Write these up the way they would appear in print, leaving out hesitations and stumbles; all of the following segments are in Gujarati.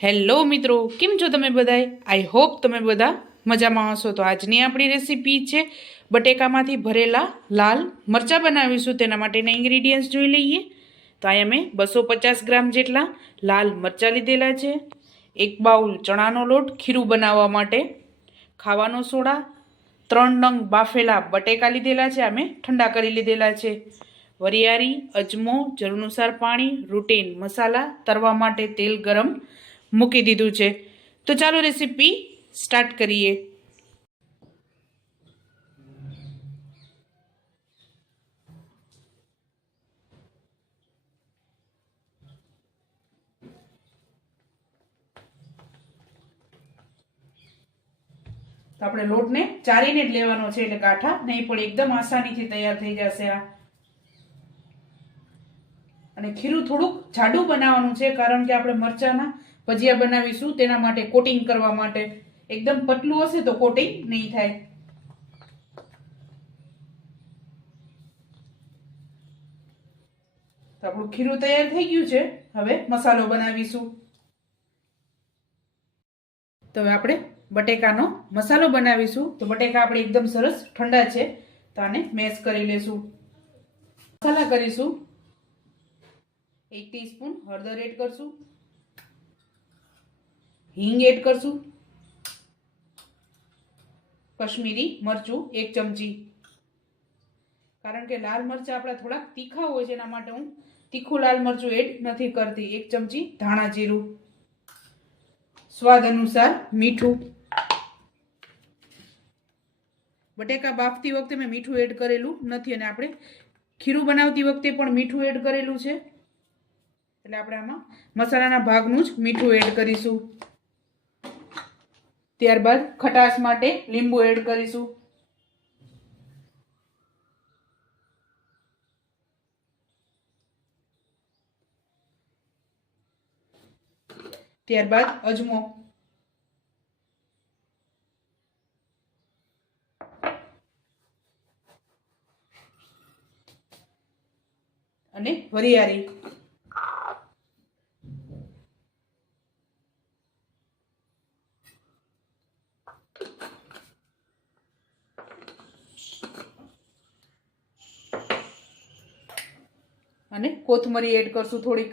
હેલો મિત્રો, કેમ છો તમે બધાય? આઈ હોપ તમે બધા મજામાં હશો. તો આજની આપણી રેસીપી છે બટેકામાંથી ભરેલા લાલ મરચાં બનાવીશું. તેના માટેના ઇન્ગ્રીડિયન્ટ્સ જોઈ લઈએ. તો અહીંયા મેં 250 ગ્રામ જેટલા લાલ મરચાં લીધેલા છે, 1 બાઉલ ચણાનો લોટ ખીરું બનાવવા માટે, ખાવાનો સોડા, 3 નંગ બાફેલા બટેકા લીધેલા છે, આ મેં ઠંડા કરી લીધેલા છે, વરિયાળી, અજમો, જરૂર અનુસાર પાણી, રૂટીન મસાલા, તરવા માટે તેલ ગરમ મૂકી દીધું છે. તો ચાલો રેસીપી સ્ટાર્ટ કરીએ. તો આપણે લોટને ચારીને જ લેવાનો છે, એટલે ગાંઠા નહીં પણ એકદમ આસાનીથી તૈયાર થઈ જશે આ. અને ખીરું થોડુંક જાડું બનાવવાનું છે, કારણ કે આપણે મરચાના ભજીયા બનાવીશું, તેના માટે કોટિંગ કરવા માટે. એકદમ પતલું હશે તો કોટિંગ નહીં થાય. તો આપણું ખીરું તૈયાર થઈ ગયું છે. હવે મસાલો બનાવીશું. તો હવે આપણે બટેકાનો મસાલો બનાવીશું. તો બટેકા આપણે એકદમ સરસ ઠંડા છે, તો આને મેશ કરી લેશું. મસાલા કરીશું. 1 ટીસ્પૂન હળદર એડ કરશું, હિંગ એડ કરશું, કશ્મીરી મરચું 1 ચમચી. કારણ કે લાલ મરચાં આપણા થોડાક તીખા હોય છે, એના માટે હું તીખું લાલ મરચું એડ નથી કરતી. 1 ચમચી ધાણા જીરું, સ્વાદ અનુસાર મીઠું. બટેકા બાફતી વખતે મેં મીઠું એડ કરેલું નથી, અને આપણે ખીરું બનાવતી વખતે પણ મીઠું એડ કરેલું છે, એટલે આપણે આમાં મસાલાના ભાગનું જ મીઠું એડ કરીશું. ત્યારબાદ ખટાશ માટે લીંબુ એડ કરીશું. ત્યારબાદ અજમો, અને વરિયાળી. અને કોથમરી એડ કરશું થોડીક.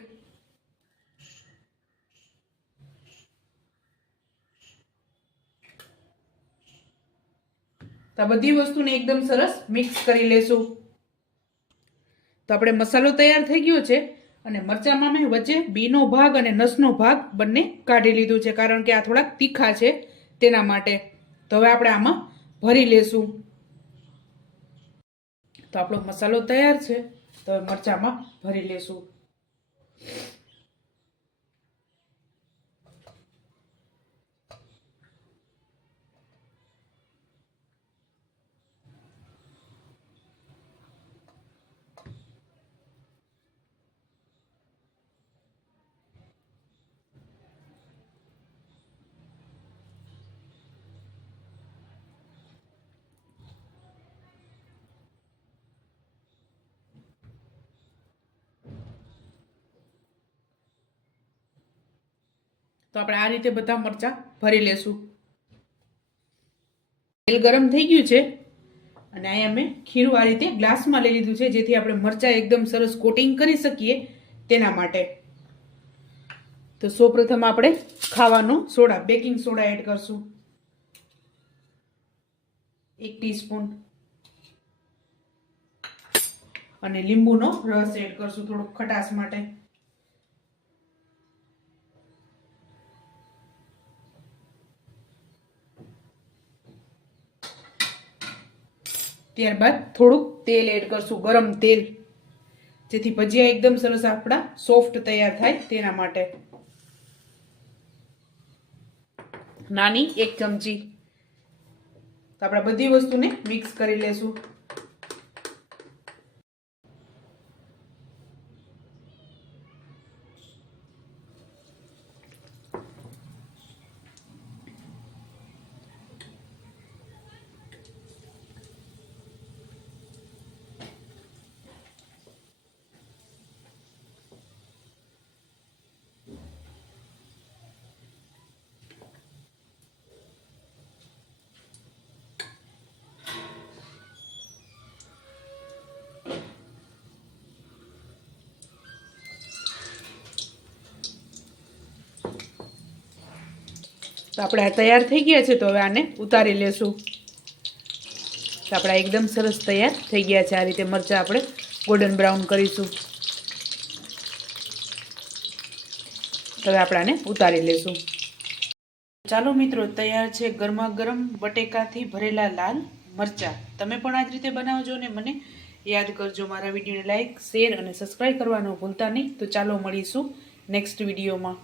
તો આ બધી વસ્તુને એકદમ સરસ મિક્સ કરી લેશું. તો આપણે મસાલો તૈયાર થઈ ગયો છે, અને મરચાંમાં મેં વચ્ચે બીનો ભાગ અને નસનો ભાગ બંને કાઢી લીધું છે, કારણ કે આ થોડાક તીખા છે તેના માટે. તો હવે આપણે આમાં ભરી લેશું. તો આપણો મસાલો તૈયાર છે, તો હવે મરચાંમાં ભરી લેશું. તો આપણે આ રીતે બધા મરચાં ભરી લેશું. તેલ ગરમ થઈ ગયું છે, અને અહીંયા મેં ખીરું આ રીતે ગ્લાસમાં લઈ લીધું છે, જેથી આપણે મરચાં એકદમ સરસ કોટિંગ કરી શકીએ તેના માટે. તો સૌપ્રથમ આપણે ખાવાનો સોડા, બેકિંગ સોડા એડ કરશું, 1 ટીસ્પૂન. અને લીંબુનો રસ એડ કરશું થોડોક ખટાશ માટે. ત્યારબાદ થોડુંક તેલ એડ કરશું, ગરમ તેલ, જેથી ભજીયા એકદમ સરસ આપણા સોફ્ટ તૈયાર થાય તેના માટે. નાની 1 ચમચી. તો આપણે બધી વસ્તુને મિક્સ કરી લેશું. તો આપણે આ તૈયાર થઈ ગયા છે. તો હવે આને ઉતારી લેશું. તો આપણા એકદમ સરસ તૈયાર થઈ ગયા છે. આ રીતે મરચાં આપણે ગોલ્ડન બ્રાઉન કરીશું. હવે આપણે આને ઉતારી લેશું. ચાલો મિત્રો, તૈયાર છે ગરમા ગરમ બટેકાથી ભરેલા લાલ મરચાં. તમે પણ આ જ રીતે બનાવજો ને મને યાદ કરજો. મારા વિડીયોને લાઈક, શેર અને સબસ્ક્રાઈબ કરવાનું ભૂલતા નહીં. તો ચાલો મળીશું નેક્સ્ટ વિડીયોમાં.